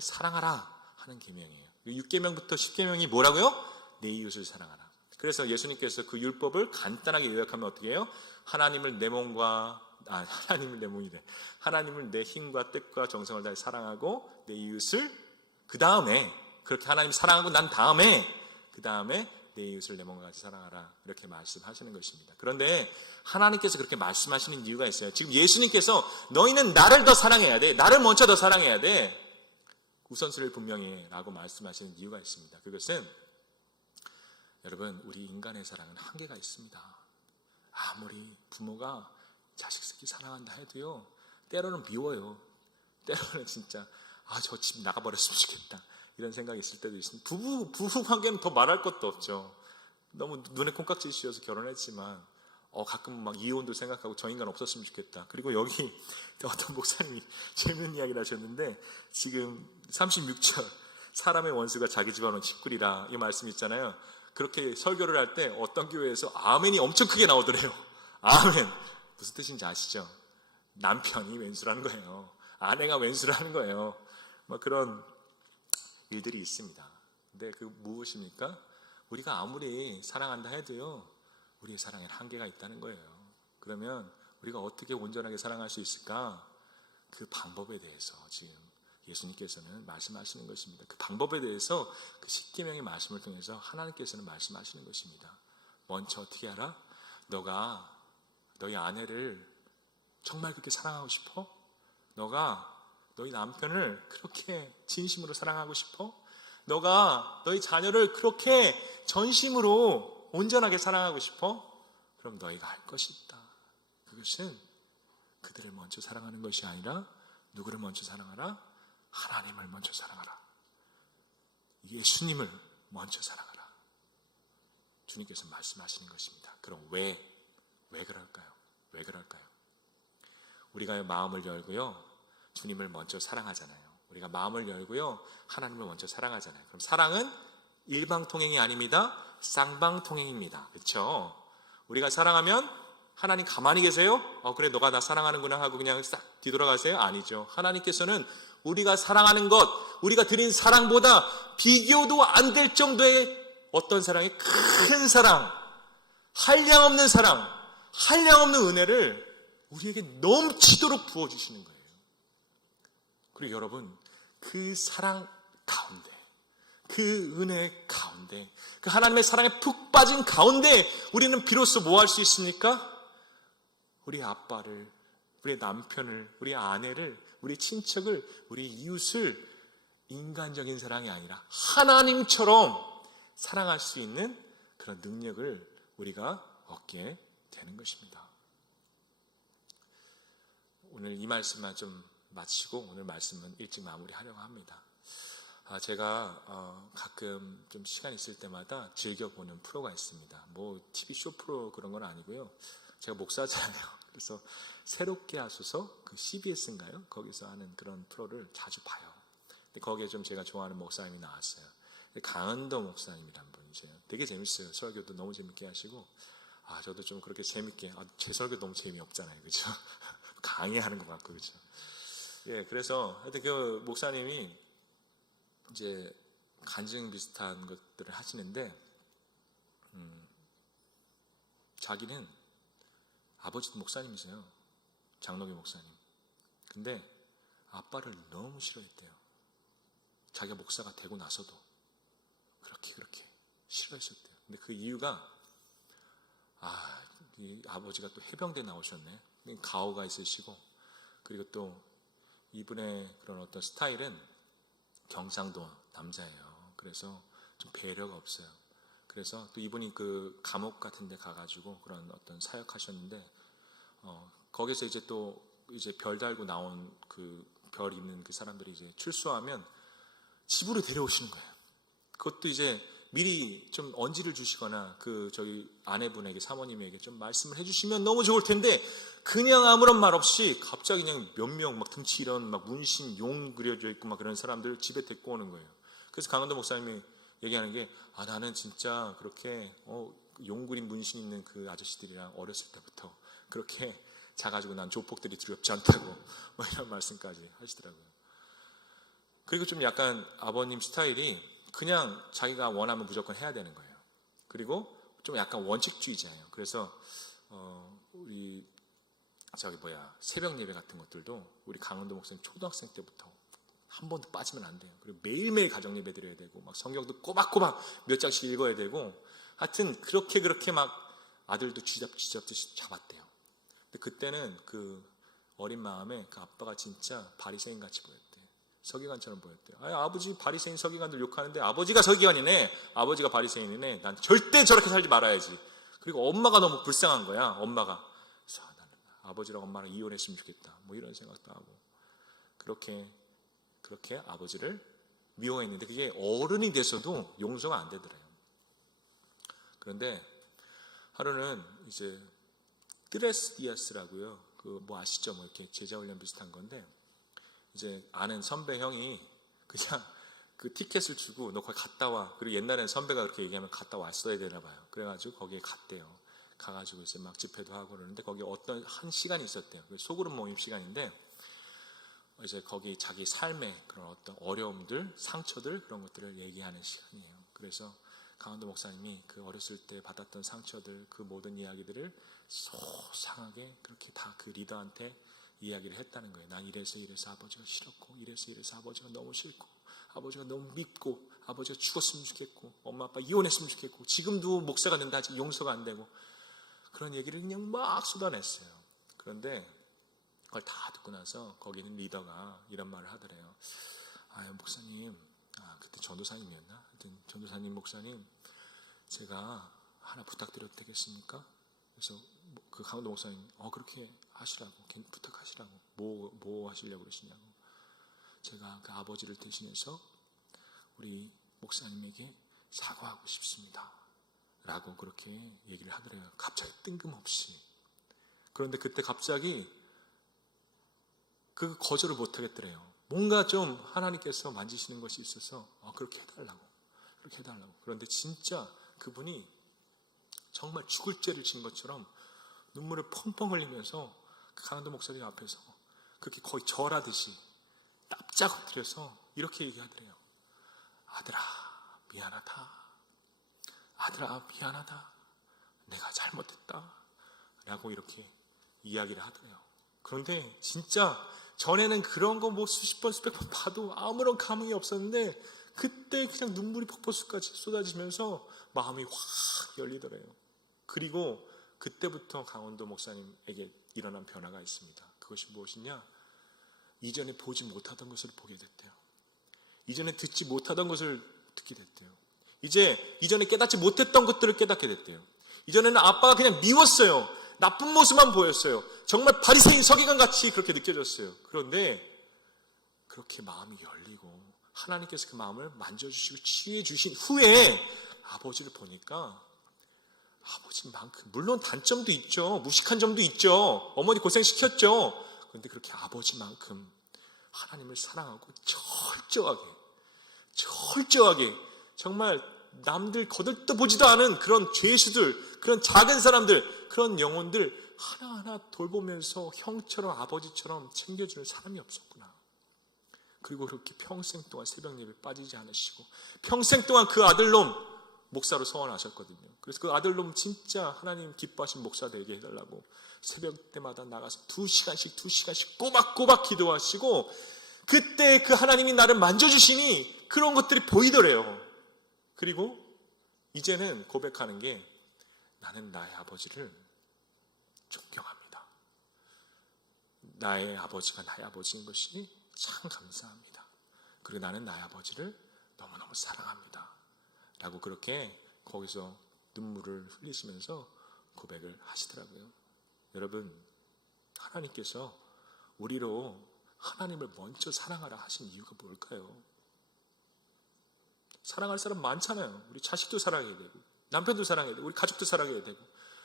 사랑하라 하는 계명이에요. 6계명부터 10계명이 뭐라고요? 내 이웃을 사랑하라. 그래서 예수님께서 그 율법을 간단하게 요약하면 어떻게 해요? 하나님을 내 힘과 뜻과 정성을 다해 사랑하고 내 이웃을 그 다음에 그렇게 하나님 사랑하고 난 다음에 그 다음에 내 이웃을 내 몸과 같이 사랑하라 이렇게 말씀하시는 것입니다. 그런데 하나님께서 그렇게 말씀하시는 이유가 있어요. 지금 예수님께서 너희는 나를 더 사랑해야 돼. 나를 먼저 더 사랑해야 돼. 우선순위를 분명히 라고 말씀하시는 이유가 있습니다. 그것은 여러분 우리 인간의 사랑은 한계가 있습니다. 아무리 부모가 자식 새끼 사랑한다 해도요 때로는 미워요. 때로는 진짜 저 집 나가버렸으면 좋겠다 이런 생각이 있을 때도 있습니다. 부부 관계는 더 말할 것도 없죠. 너무 눈에 콩깍지 씌워서 결혼했지만 가끔 막 이혼도 생각하고 저 인간 없었으면 좋겠다. 그리고 여기 어떤 목사님이 재밌는 이야기를 하셨는데 지금 36절 사람의 원수가 자기 집안은 집꿀이라 이 말씀 있잖아요. 그렇게 설교를 할 때 어떤 교회에서 아멘이 엄청 크게 나오더래요. 아멘. 무슨 뜻인지 아시죠? 남편이 왼수라는 거예요. 아내가 왼수라는 거예요. 뭐 그런 일들이 있습니다. 근데 그 무엇입니까? 우리가 아무리 사랑한다 해도요 우리의 사랑에는 한계가 있다는 거예요. 그러면 우리가 어떻게 온전하게 사랑할 수 있을까? 그 방법에 대해서 지금 예수님께서는 말씀하시는 것입니다. 그 방법에 대해서 그 십계명의 말씀을 통해서 하나님께서는 말씀하시는 것입니다. 먼저 어떻게 하라? 너가 너희 아내를 정말 그렇게 사랑하고 싶어? 너가 너희 남편을 그렇게 진심으로 사랑하고 싶어? 너가 너희 자녀를 그렇게 전심으로 온전하게 사랑하고 싶어? 그럼 너희가 할 것이 있다. 그것은 그들을 먼저 사랑하는 것이 아니라 누구를 먼저 사랑하라? 하나님을 먼저 사랑하라. 예수님을 먼저 사랑하라. 주님께서 말씀하시는 것입니다. 그럼 왜 그럴까요? 왜 그럴까요? 우리가 마음을 열고요 주님을 먼저 사랑하잖아요. 우리가 마음을 열고요 하나님을 먼저 사랑하잖아요. 그럼 사랑은 일방통행이 아닙니다. 쌍방통행입니다. 그렇죠? 우리가 사랑하면 하나님 가만히 계세요? 그래 너가 나 사랑하는구나 하고 그냥 싹 뒤돌아가세요? 아니죠. 하나님께서는 우리가 사랑하는 것, 우리가 드린 사랑보다 비교도 안 될 정도의 어떤 사랑이 큰 사랑, 한량없는 사랑, 한량없는 은혜를 우리에게 넘치도록 부어주시는 거예요. 그리고 여러분 그 사랑 가운데 그 은혜 가운데 그 하나님의 사랑에 푹 빠진 가운데 우리는 비로소 뭐 할 수 있습니까? 우리 아빠를, 우리 남편을, 우리 아내를, 우리 친척을, 우리 이웃을 인간적인 사랑이 아니라 하나님처럼 사랑할 수 있는 그런 능력을 우리가 얻게 되는 것입니다. 오늘 이 말씀만 좀 마치고 오늘 말씀은 일찍 마무리하려고 합니다. 제가 가끔 좀 시간 있을 때마다 즐겨보는 프로가 있습니다. 뭐 TV 쇼 프로 그런 건 아니고요. 제가 목사잖아요. 그래서 새롭게 하소서 그 CBS인가요? 거기서 하는 그런 프로를 자주 봐요. 근데 거기에 좀 제가 좋아하는 목사님이 나왔어요. 강은도 목사님이란 분이세요. 되게 재밌어요. 설교도 너무 재밌게 하시고, 저도 좀 그렇게 재밌게, 제 설교 너무 재미없잖아요. 그죠? 강의하는 것 같고, 그죠? 예, 그래서 하여튼 그 목사님이 이제 간증 비슷한 것들을 하시는데, 자기는 아버지도 목사님이세요. 장로교 목사님. 근데 아빠를 너무 싫어했대요. 자기가 목사가 되고 나서도 그렇게 싫어했었대요. 근데 그 이유가 이 아버지가 또 해병대 나오셨네. 가오가 있으시고, 그리고 또 이분의 그런 어떤 스타일은 경상도 남자예요. 그래서 좀 배려가 없어요. 그래서 또 이분이 그 감옥 같은 데 가가지고 그런 어떤 사역하셨는데, 거기서 이제 또 이제 별 달고 나온 그 별 있는 그 사람들이 이제 출소하면 집으로 데려오시는 거예요. 그것도 이제 미리 좀 언지를 주시거나 그 저희 아내분에게, 사모님에게 좀 말씀을 해주시면 너무 좋을 텐데, 그냥 아무런 말 없이 갑자기 그냥 몇 명 막 등치 이런 막 문신 용 그려져 있고 막 그런 사람들 집에 데리고 오는 거예요. 그래서 강원도 목사님이 얘기하는 게, 나는 진짜 그렇게 용 그린 문신 있는 그 아저씨들이랑 어렸을 때부터 그렇게 자가지고 난 조폭들이 두렵지 않다고 뭐 이런 말씀까지 하시더라고요. 그리고 좀 약간 아버님 스타일이 그냥 자기가 원하면 무조건 해야 되는 거예요. 그리고 좀 약간 원칙주의자예요. 그래서 우리 새벽 예배 같은 것들도 우리 강원도 목사님 초등학생 때부터 한 번도 빠지면 안 돼요. 그리고 매일매일 가정 예배 드려야 되고, 막 성경도 꼬박꼬박 몇 장씩 읽어야 되고, 하여튼 그렇게 막 아들도 쥐잡듯이 잡았대요. 근데 그때는 그 어린 마음에 그 아빠가 진짜 바리새인 같이 보였대요. 서기관처럼 보였대요. 아버지 바리새인 서기관들 욕하는데 아버지가 서기관이네, 아버지가 바리새인이네, 난 절대 저렇게 살지 말아야지. 그리고 엄마가 너무 불쌍한 거야. 엄마가. 그래서 나는 아버지랑 엄마랑 이혼했으면 좋겠다, 뭐 이런 생각도 하고, 그렇게 아버지를 미워했는데 그게 어른이 돼서도 용서가 안 되더래요. 그런데 하루는 이제 트레스 디아스라고요. 그 뭐 아시죠? 뭐 이렇게 제자 훈련 비슷한 건데, 이제 아는 선배 형이 그냥 그 티켓을 주고 너 거기 갔다 와. 그리고 옛날에는 선배가 그렇게 얘기하면 갔다 왔어야 되나 봐요. 그래가지고 거기에 갔대요. 가가지고 이제 막 집회도 하고 그러는데, 거기 어떤 한 시간이 있었대요. 소그룹 모임 시간인데, 이제 거기 자기 삶의 그런 어떤 어려움들, 상처들, 그런 것들을 얘기하는 시간이에요. 그래서 강원도 목사님이 그 어렸을 때 받았던 상처들, 그 모든 이야기들을 소상하게 그렇게 다 그 리더한테 이야기를 했다는 거예요. 난 이래서 아버지가 싫었고, 이래서 아버지가 너무 싫고, 아버지가 너무 밉고, 아버지가 죽었으면 좋겠고, 엄마 아빠 이혼했으면 좋겠고, 지금도 목사가 된다 하지 용서가 안 되고, 그런 얘기를 그냥 막 쏟아냈어요. 그런데 그걸 다 듣고 나서 거기 있는 리더가 이런 말을 하더래요. 목사님, 그때 전도사님이었나? 하여튼 전도사님, 목사님, 제가 하나 부탁드려도 되겠습니까? 그래서 그 강원도 목사님, 그렇게 하시라고, 부탁하시라고. 뭐 하시려고 그러시냐고. 제가 그 아버지를 대신해서 우리 목사님에게 사과하고 싶습니다, 라고 그렇게 얘기를 하더래요. 갑자기 뜬금없이. 그런데 그때 갑자기 그 거절을 못 하겠더래요. 뭔가 좀 하나님께서 만지시는 것이 있어서 그렇게 해달라고. 그런데 진짜 그분이 정말 죽을 죄를 진 것처럼 눈물을 펑펑 흘리면서 그 강원도 목사님 앞에서 그렇게 거의 절하듯이 납작 엎드려서 이렇게 얘기하더래요. 아들아, 미안하다. 내가 잘못했다, 라고 이렇게 이야기를 하더래요. 그런데 진짜 전에는 그런 거 뭐 수십 번 수백 번 봐도 아무런 감흥이 없었는데, 그때 그냥 눈물이 폭포수까지 쏟아지면서 마음이 확 열리더래요. 그리고 그때부터 강원도 목사님에게 일어난 변화가 있습니다. 그것이 무엇이냐? 이전에 보지 못하던 것을 보게 됐대요. 이전에 듣지 못하던 것을 듣게 됐대요. 이전에 깨닫지 못했던 것들을 깨닫게 됐대요. 이전에는 아빠가 그냥 미웠어요. 나쁜 모습만 보였어요. 정말 바리새인 서기관 같이 그렇게 느껴졌어요. 그런데 그렇게 마음이 열리고 하나님께서 그 마음을 만져주시고 치유해 주신 후에 아버지를 보니까 아버지만큼, 물론 단점도 있죠. 무식한 점도 있죠. 어머니 고생시켰죠. 그런데 그렇게 아버지만큼 하나님을 사랑하고 철저하게 정말 남들 거들떠보지도 않은 그런 죄수들, 그런 작은 사람들, 그런 영혼들 하나하나 돌보면서 형처럼 아버지처럼 챙겨주는 사람이 없었구나. 그리고 그렇게 평생 동안 새벽 예배 빠지지 않으시고 평생 동안 그 아들놈 목사로 서원하셨거든요. 그래서 그 아들놈 진짜 하나님 기뻐하신 목사 되게 해달라고 새벽 때마다 나가서 2시간씩 꼬박꼬박 기도하시고, 그때 그 하나님이 나를 만져주시니 그런 것들이 보이더래요. 그리고 이제는 고백하는 게, 나는 나의 아버지를 존경합니다. 나의 아버지가 나의 아버지인 것이 참 감사합니다. 그리고 나는 나의 아버지를 너무너무 사랑합니다. 라고 그렇게 거기서 눈물을 흘리시면서 고백을 하시더라고요. 여러분, 하나님께서 우리로 하나님을 먼저 사랑하라 하신 이유가 뭘까요? 사랑할 사람 많잖아요. 우리 자식도 사랑해야 되고 남편도 사랑해야 되고 우리 가족도 사랑해야 되고.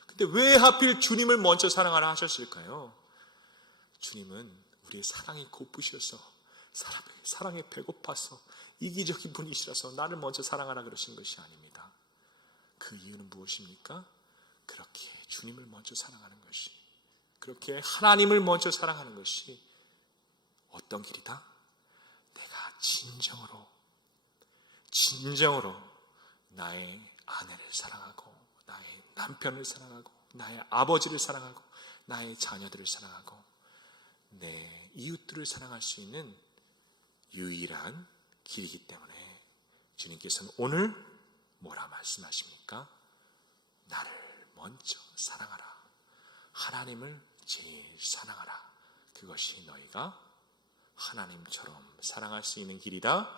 근데 왜 하필 주님을 먼저 사랑하라 하셨을까요? 주님은 우리의 사랑이 고프셔서, 사랑에 배고파서, 이기적인 분이시라서 나를 먼저 사랑하라 그러신 것이 아닙니다. 그 이유는 무엇입니까? 그렇게 주님을 먼저 사랑하는 것이, 그렇게 하나님을 먼저 사랑하는 것이 어떤 길이다? 내가 진정으로 나의 아내를 사랑하고, 나의 남편을 사랑하고, 나의 아버지를 사랑하고, 나의 자녀들을 사랑하고, 내 이웃들을 사랑할 수 있는 유일한 길이기 때문에 주님께서는 오늘 뭐라 말씀하십니까? 나를 먼저 사랑하라. 하나님을 제일 사랑하라. 그것이 너희가 하나님처럼 사랑할 수 있는 길이다.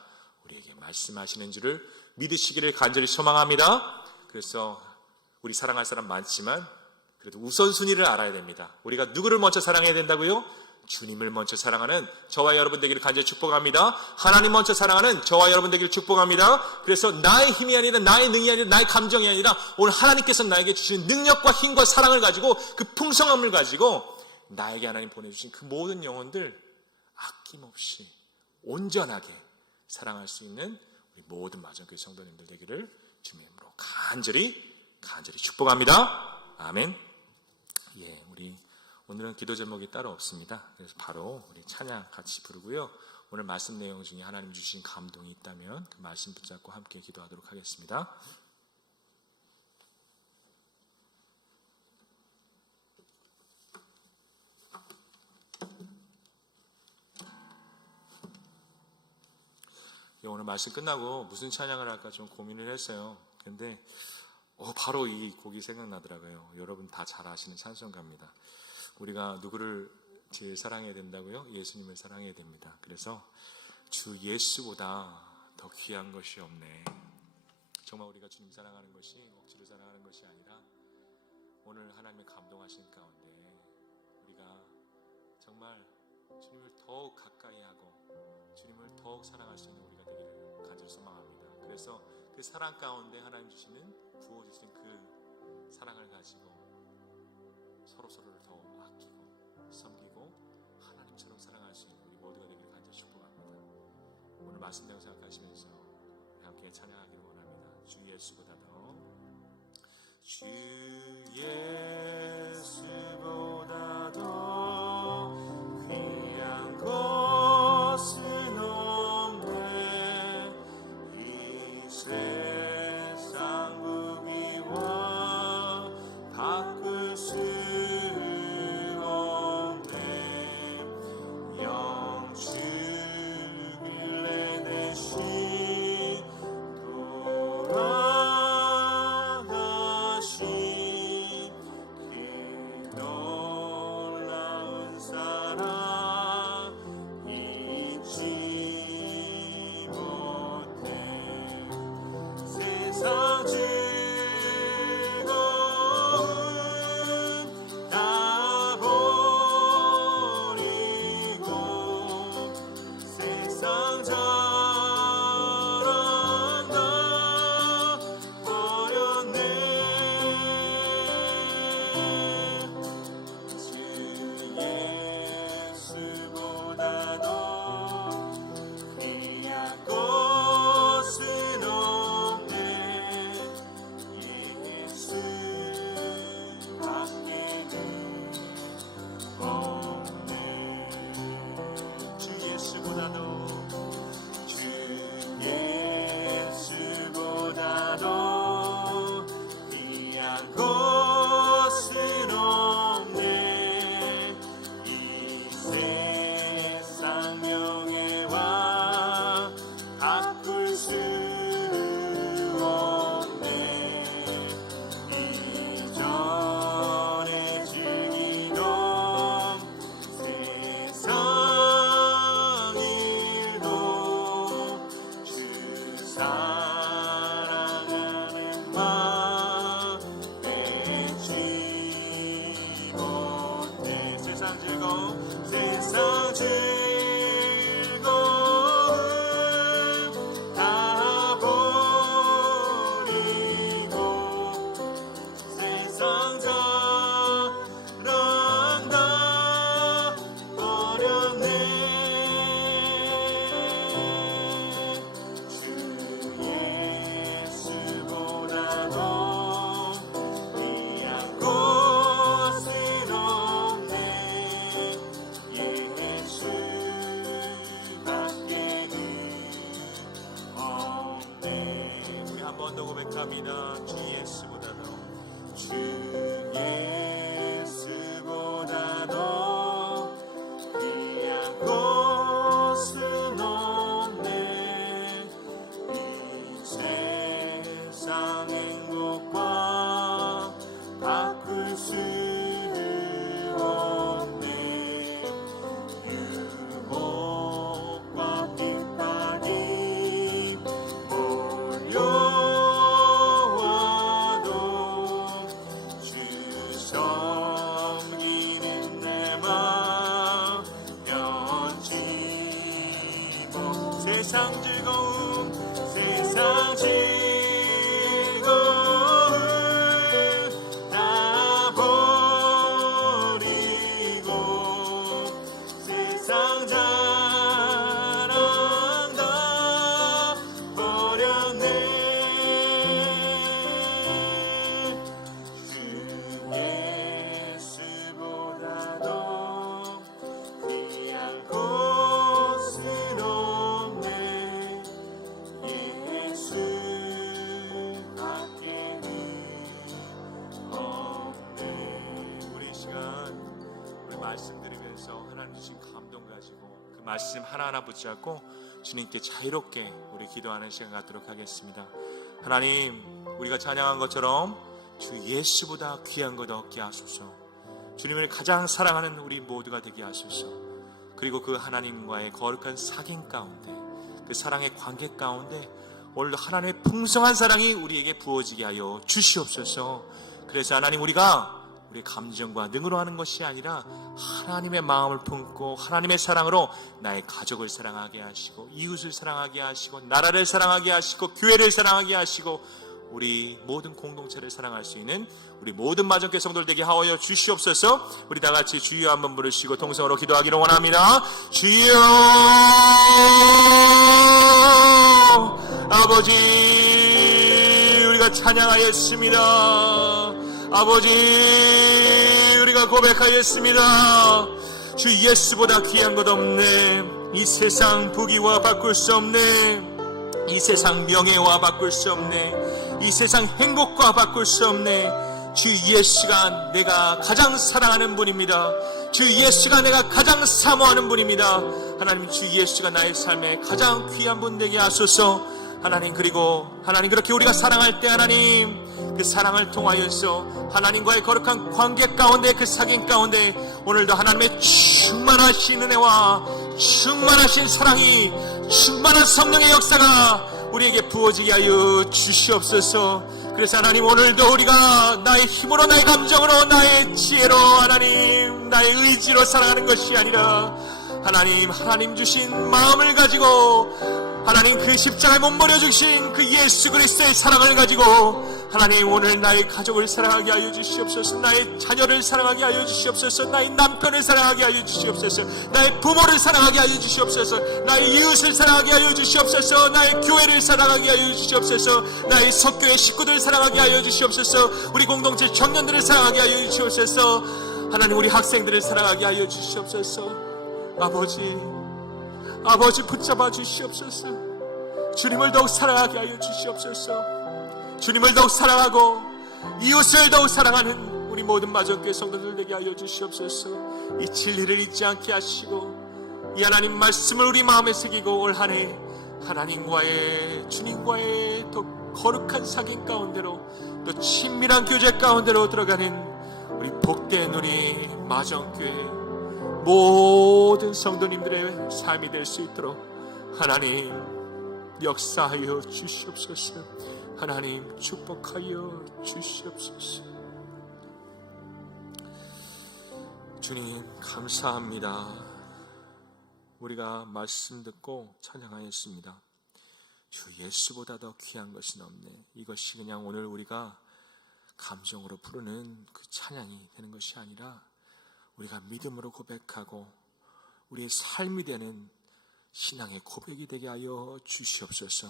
우리에게 말씀하시는 줄을 믿으시기를 간절히 소망합니다. 그래서 우리 사랑할 사람 많지만 그래도 우선순위를 알아야 됩니다. 우리가 누구를 먼저 사랑해야 된다고요? 주님을 먼저 사랑하는 저와 여러분 되기를 간절히 축복합니다. 하나님 먼저 사랑하는 저와 여러분 되기를 축복합니다. 그래서 나의 힘이 아니라, 나의 능이 아니라, 나의 감정이 아니라 오늘 하나님께서 나에게 주신 능력과 힘과 사랑을 가지고, 그 풍성함을 가지고 나에게 하나님 보내주신 그 모든 영혼들 아낌없이 온전하게 사랑할 수 있는 우리 모든 마전교회 성도님들 되기를 주님의 이름으로 간절히 축복합니다. 아멘. 예, 우리 오늘은 기도 제목이 따로 없습니다. 그래서 바로 우리 찬양 같이 부르고요. 오늘 말씀 내용 중에 하나님 주신 감동이 있다면 그 말씀 붙잡고 함께 기도하도록 하겠습니다. 오늘 말씀 끝나고 무슨 찬양을 할까 좀 고민을 했어요. 근데 바로 이 곡이 생각나더라고요. 여러분 다 잘 아시는 찬송가입니다. 우리가 누구를 제일 사랑해야 된다고요? 예수님을 사랑해야 됩니다. 그래서 주 예수보다 더 귀한 것이 없네. 정말 우리가 주님 사랑하는 것이 억지로 사랑하는 것이 아니라 오늘 하나님의 감동하신 가운데 우리가 정말 주님을 더욱 가까이 하고 주님을 더욱 사랑할 수 있는 우리가 되기를 간절히 소망합니다. 그래서 그 사랑 가운데 하나님 주시는, 부어주신 그 사랑을 가지고 서로를 더 아끼고 섬기고 하나님처럼 사랑할 수 있는 우리 모두가 되기를 간절히 축복합니다. 오늘 말씀 내용 생각하시면서 함께 찬양하기를 원합니다. 주 예수보다 더, 주 예수보다 더 귀한 것은 없네. 이 세상 무기와 바꿀 수 돌아가신 세상 즐거움 세상 즐거움 다 버리고 세상 자랑 다 버렸네. 주 예수보다도 귀한 곳은 없네. 예수밖에는 없네. 우리 한 번 더 고백합니다. 주 예수보다도 주 예수보다도 귀한 곳은 없네. 이 세상 행복과 바꿀 수 없네. 유혹과 핍박이 몰려와도 주 섬기는 내 맘 변치 못. 세상 즐거움 세상 즐거움 다 버리고 세상 자랑 다 버렸네. 주 예수보다도 귀한 곳은 없네. 예수밖에는 없네. 우리 이 시간 우리 말씀 들으면서 하나님 주신 감동 가지고 그 말씀 하나하나 붙잡고 주님께 자유롭게 우리 기도하는 시간 갖도록 하겠습니다. 하나님, 우리가 찬양한 것처럼 주 예수보다 귀한 것 얻게 하소서. 주님을 가장 사랑하는 우리 모두가 되게 하소서. 그리고 그 하나님과의 거룩한 사귐 가운데, 그 사랑의 관계 가운데 오늘도 하나님의 풍성한 사랑이 우리에게 부어지게 하여 주시옵소서. 그래서 하나님, 우리가 우리의 감정과 능으로 하는 것이 아니라 하나님의 마음을 품고 하나님의 사랑으로 나의 가족을 사랑하게 하시고 이웃을 사랑하게 하시고 나라를 사랑하게 하시고 교회를 사랑하게 하시고 우리 모든 공동체를 사랑할 수 있는 우리 모든 마정교회 성도들 되게 하여 주시옵소서. 우리 다 같이 주여 한번 부르시고 통성으로 기도하기를 원합니다. 주여, 아버지, 우리가 찬양하였습니다. 아버지, 우리가 고백하였습니다. 주 예수보다 귀한 것 없네. 이 세상 부귀와 바꿀 수 없네. 이 세상 명예와 바꿀 수 없네. 이 세상 행복과 바꿀 수 없네. 주 예수가 내가 가장 사랑하는 분입니다. 주 예수가 내가 가장 사모하는 분입니다. 하나님, 주 예수가 나의 삶에 가장 귀한 분 되게 하소서. 하나님, 그리고 하나님, 그렇게 우리가 사랑할 때 하나님, 그 사랑을 통하여서 하나님과의 거룩한 관계 가운데, 그 사귐 가운데 오늘도 하나님의 충만하신 은혜와 충만하신 사랑이, 충만한 성령의 역사가 우리에게 부어지게 하여 주시옵소서. 그래서 하나님, 오늘도 우리가 나의 힘으로, 나의 감정으로, 나의 지혜로, 하나님, 나의 의지로 살아가는 것이 아니라 하나님, 하나님 주신 마음을 가지고 하나님, 그 십자가에 못버려 주신 그 예수 그리스도의 사랑을 가지고 하나님, 오늘 나의 가족을 사랑하게 하여 주시옵소서. 나의 자녀를 사랑하게 하여 주시옵소서. 나의 남편을 사랑하게 하여 주시옵소서. 나의 부모를 사랑하게 하여 주시옵소서. 나의 이웃을 사랑하게 하여 주시옵소서. 나의 교회를 사랑하게 하여 주시옵소서. 나의 석교의 식구들을 사랑하게 하여 주시옵소서. 우리 공동체 청년들을 사랑하게 하여 주시옵소서. 하나님, 우리 학생들을 사랑하게 하여 주시옵소서. 아버지 붙잡아 주시옵소서. 주님을 더욱 사랑하게 하여 주시옵소서. 주님을 더욱 사랑하고 이웃을 더욱 사랑하는 우리 모든 마정교회 성도들 되게 하여 주시옵소서. 이 진리를 잊지 않게 하시고 이 하나님 말씀을 우리 마음에 새기고 올 한 해 하나님과의, 주님과의 더 거룩한 사귐 가운데로, 또 친밀한 교제 가운데로 들어가는 우리 복된 우리 마정교회 모든 성도님들의 삶이 될 수 있도록 하나님 역사하여 주시옵소서. 하나님 축복하여 주시옵소서. 주님 감사합니다. 우리가 말씀 듣고 찬양하였습니다. 주 예수보다 더 귀한 것은 없네. 이것이 그냥 오늘 우리가 감정으로 부르는 그 찬양이 되는 것이 아니라 우리가 믿음으로 고백하고 우리의 삶이 되는 신앙의 고백이 되게 하여 주시옵소서.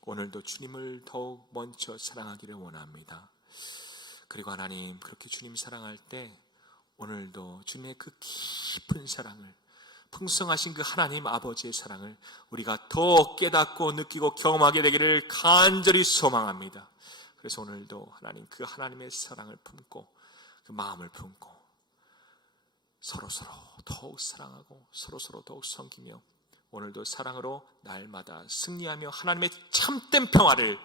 오늘도 주님을 더욱 먼저 사랑하기를 원합니다. 그리고 하나님, 그렇게 주님 사랑할 때 오늘도 주님의 그 깊은 사랑을, 풍성하신 그 하나님 아버지의 사랑을 우리가 더 깨닫고 느끼고 경험하게 되기를 간절히 소망합니다. 그래서 오늘도 하나님, 그 하나님의 사랑을 품고 그 마음을 품고 서로서로 더욱 사랑하고 서로서로 더욱 섬기며 오늘도 사랑으로 날마다 승리하며 하나님의 참된 평화를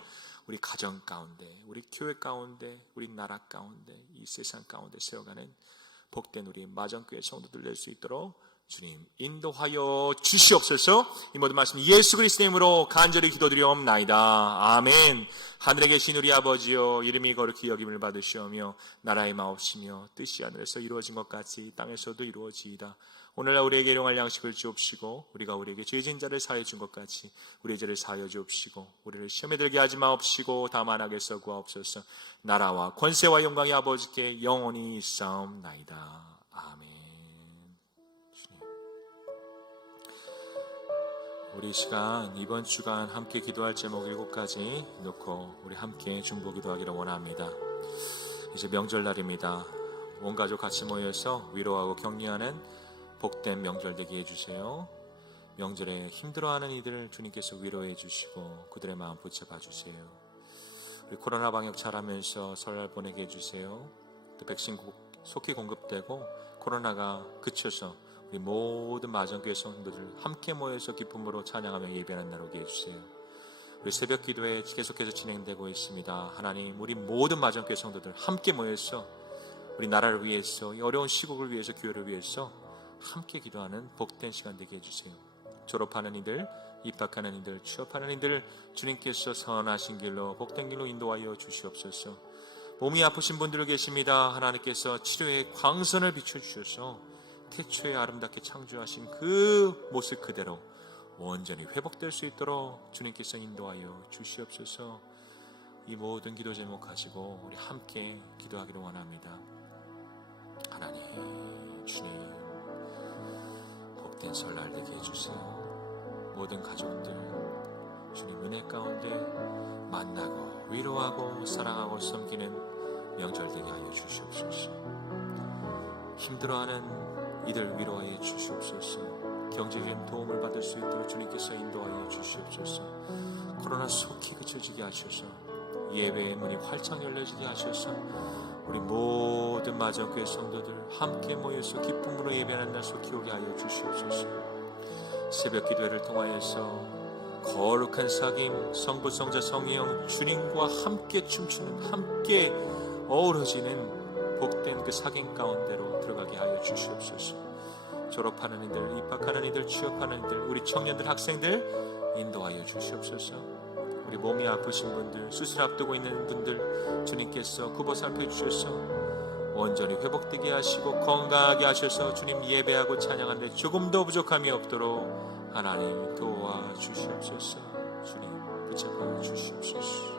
우리 가정 가운데, 우리 교회 가운데, 우리 나라 가운데, 이 세상 가운데 세워가는 복된 우리 마정교회 성도들 될 수 있도록 주님 인도하여 주시옵소서. 이 모든 말씀 예수 그리스도의 이름으로 간절히 기도드리옵나이다. 아멘. 하늘에 계신 우리 아버지여, 이름이 거룩히 여김을 받으시오며 나라의 마옵시며 뜻이 하늘에서 이루어진 것 같이 땅에서도 이루어지이다. 오늘날 우리에게 일용할 양식을 주옵시고 우리가 우리에게 죄진 자를 사하여 준 것 같이 우리의 죄를 사하여 주옵시고 우리를 시험에 들게 하지 마옵시고 다만 악에서 구하옵소서. 나라와 권세와 영광이 아버지께 영원히 있사옵나이다. 아멘. 우리 이 시간, 이번 주간 함께 기도할 제목 7가지 놓고 우리 함께 중보 기도하기를 원합니다. 이제 명절날입니다. 온 가족 같이 모여서 위로하고 격려하는 복된 명절 되게 해주세요. 명절에 힘들어하는 이들을 주님께서 위로해 주시고 그들의 마음 붙잡아 주세요. 우리 코로나 방역 잘하면서 설날 보내게 해주세요. 또 백신 속히 공급되고 코로나가 그쳐서 우리 모든 마정교회 성도들 함께 모여서 기쁨으로 찬양하며 예배하는 날 오게 해주세요. 우리 새벽 기도회 계속해서 진행되고 있습니다. 하나님, 우리 모든 마정교회 성도들 함께 모여서 우리 나라를 위해서, 이 어려운 시국을 위해서, 교회를 위해서 함께 기도하는 복된 시간 되게 해주세요. 졸업하는 이들, 입학하는 이들, 취업하는 이들 주님께서 선하신 길로, 복된 길로 인도하여 주시옵소서. 몸이 아프신 분들 계십니다. 하나님께서 치료의 광선을 비춰주셔서 태초에 아름답게 창조하신 그 모습 그대로 온전히 회복될 수 있도록 주님께서 인도하여 주시옵소서. 이 모든 기도 제목 가지고 우리 함께 기도하기를 원합니다. 하나님, 주님, 복된 설날 되게 해주세요. 모든 가족들 주님 은혜 가운데 만나고 위로하고 사랑하고 섬기는 명절 되게 하여 주시옵소서. 힘들어하는 이들 위로하여 주시옵소서. 경제적인 도움을 받을 수 있도록 주님께서 인도하여 주시옵소서. 코로나 속히 그쳐지게 하셔서 예배의 문이 활짝 열려지게 하셔서 우리 모든 마정교회 성도들 함께 모여서 기쁨으로 예배하는 날 속히 오게 하여 주시옵소서. 새벽 기도회를 통하여서 거룩한 사귐, 성부, 성자, 성령 주님과 함께 춤추는, 함께 어우러지는 복된 그 사귐 가운데로 들어가게 하여 주시옵소서. 졸업하는 이들, 입학하는 이들, 취업하는 이들, 우리 청년들, 학생들 인도하여 주시옵소서. 우리 몸이 아프신 분들, 수술 앞두고 있는 분들 주님께서 굽어 살펴주셔서 온전히 회복되게 하시고 건강하게 하셔서 주님 예배하고 찬양하는데 조금도 부족함이 없도록 하나님 도와주시옵소서. 주님 붙잡아 주시옵소서.